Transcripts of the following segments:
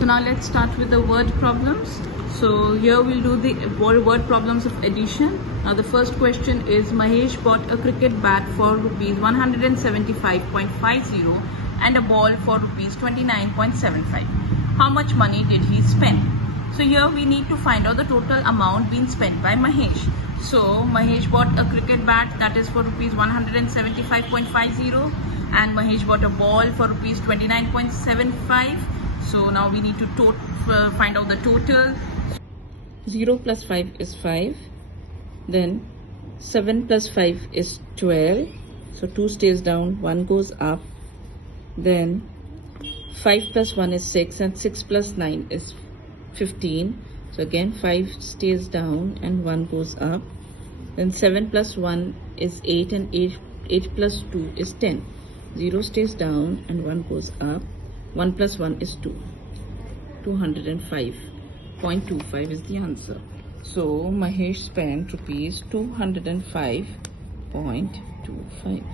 So now let's start with the word problems. So here we'll do the word problems of addition. Now the first question is Mahesh bought a cricket bat for rupees 175.50 and a ball for rupees 29.75. How much money did he spend? So here we need to find out the total amount being spent by Mahesh. So Mahesh bought a cricket bat, that is for rupees 175.50, and Mahesh bought a ball for rupees 29.75. So now we need to find out the total. 0 plus 5 is 5. Then 7 plus 5 is 12. So 2 stays down, 1 goes up. Then 5 plus 1 is 6 and 6 plus 9 is 15. So again 5 stays down and 1 goes up. Then 7 plus 1 is 8 and 8 plus 2 is 10. 0 stays down and 1 goes up. 1 plus 1 is 2. 205.25 is the answer. So Mahesh spent rupees 205.25.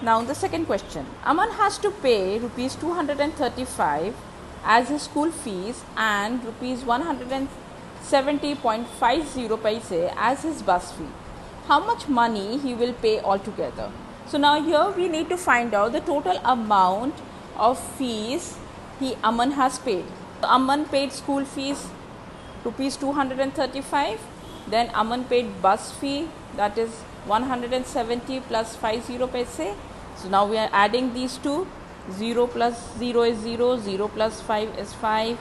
Now the second question. Aman has to pay rupees 235 as his school fees and rupees 170.50 paise as his bus fee. How much money he will pay altogether? So now here we need to find out the total amount of fees Aman has paid. So Aman paid school fees rupees 235. Then Aman paid bus fee, that is 170 plus 50 paise. So now we are adding these two. 0 plus 0 is 0, 0 plus 5 is 5,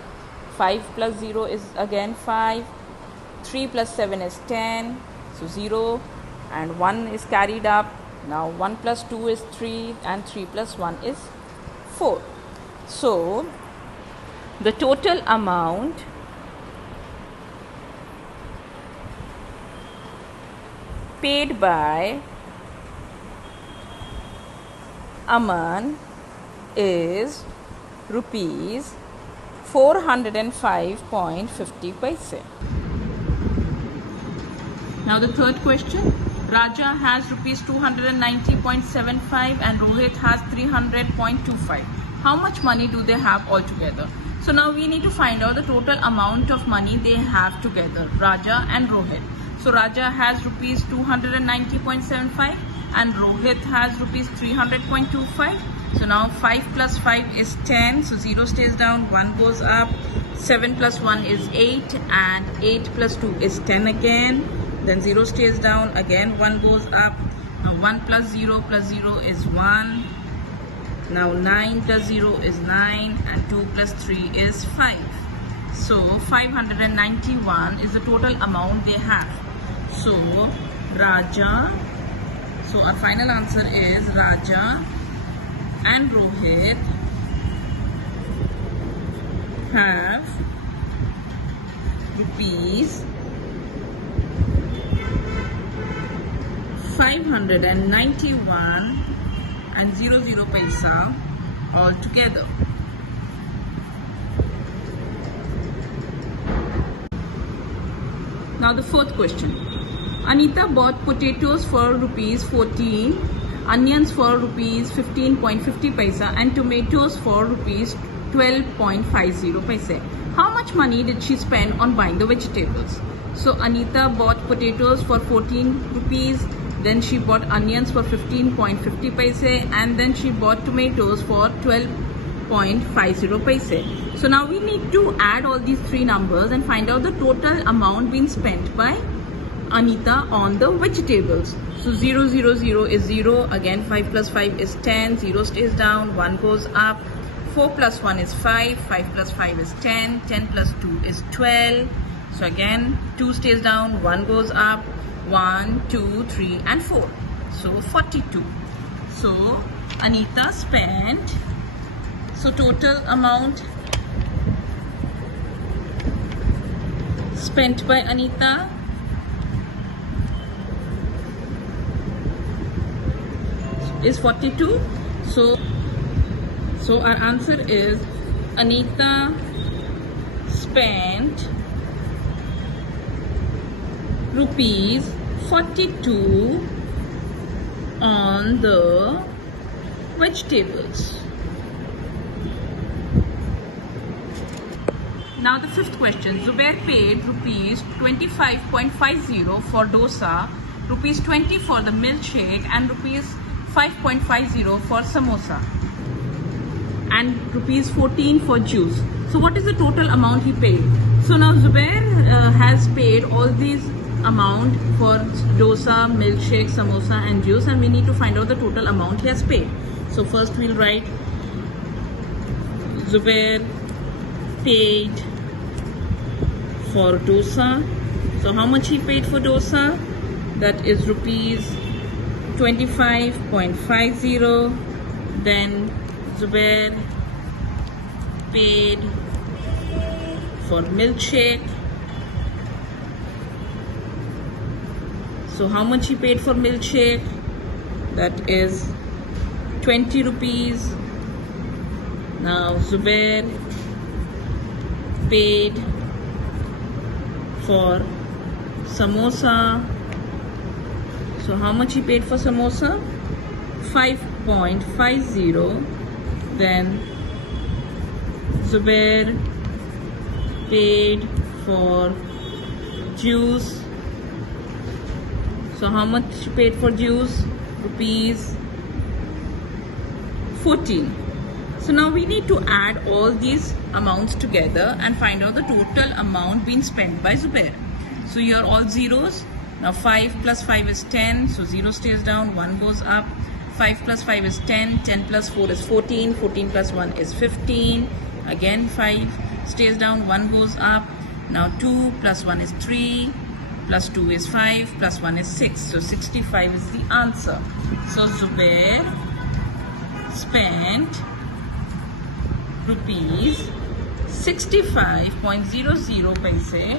5 plus 0 is again 5, 3 plus 7 is 10, so 0 and 1 is carried up. Now 1 plus 2 is 3 and 3 plus 1 is 4. So the total amount paid by Aman is rupees 405.50 paise. Now the third question. Raja has rupees 290.75 and Rohit has 300.25. How much money do they have altogether? So now we need to find out the total amount of money they have together, Raja and Rohit. So Raja has rupees 290.75 and Rohit has rupees 300.25. So now 5 plus 5 is 10. So 0 stays down, 1 goes up. 7 plus 1 is 8 and 8 plus 2 is 10 again. Then 0 stays down, again 1 goes up. Now 1 plus 0 is 1. Now 9 plus 0 is 9 and 2 plus 3 is 5. So 591 is the total amount they have. So Raja, so our final answer is Raja and Rohit have rupees 591 and 00 paisa altogether. Now the fourth question. Anita bought potatoes for rupees 14, onions for rupees 15.50 paisa and tomatoes for rupees 12.50 paise. How much money did she spend on buying the vegetables? So Anita bought potatoes for 14 rupees, then she bought onions for 15.50 paise and then she bought tomatoes for 12.50 paise. So now we need to add all these three numbers and find out the total amount being spent by Anita on the vegetables. So 0, 0, 0 is 0. Again 5 plus 5 is 10. 0 stays down, 1 goes up. 4 plus 1 is 5. 5 plus 5 is 10. 10 plus 2 is 12. So again 2 stays down, 1 goes up. 1, 2, 3 and 4. So 42. So Anita spent, so total amount spent by Anita is 42. So our answer is Anita spent rupees 42 on the vegetables. Now the fifth question. Zubair paid rupees 25.50 for dosa, rupees 20 for the milkshake and rupees 5.50 for samosa and rupees 14 for juice. So what is the total amount he paid? So now Zubair has paid all these amount for dosa, milkshake, samosa and juice, and we need to find out the total amount he has paid. So first we'll write Zubair paid for dosa. So how much he paid for dosa? That is rupees 25.50. Then Zubair paid for milkshake. So how much he paid for milkshake? That is 20 rupees. Now Zubair paid for samosa. So how much he paid for samosa? 5.50. Then Zubair paid for juice. So how much he paid for juice? Rupees 14. So now we need to add all these amounts together and find out the total amount being spent by Zubair. So here are all zeros. Now 5 plus 5 is 10. So 0 stays down, 1 goes up. 5 plus 5 is 10. 10 plus 4 is 14. 14 plus 1 is 15. Again 5 stays down, 1 goes up. Now 2 plus 1 is 3. Plus 2 is 5. Plus 1 is 6. So 65 is the answer. So Zubair spent rupees 65.00 paise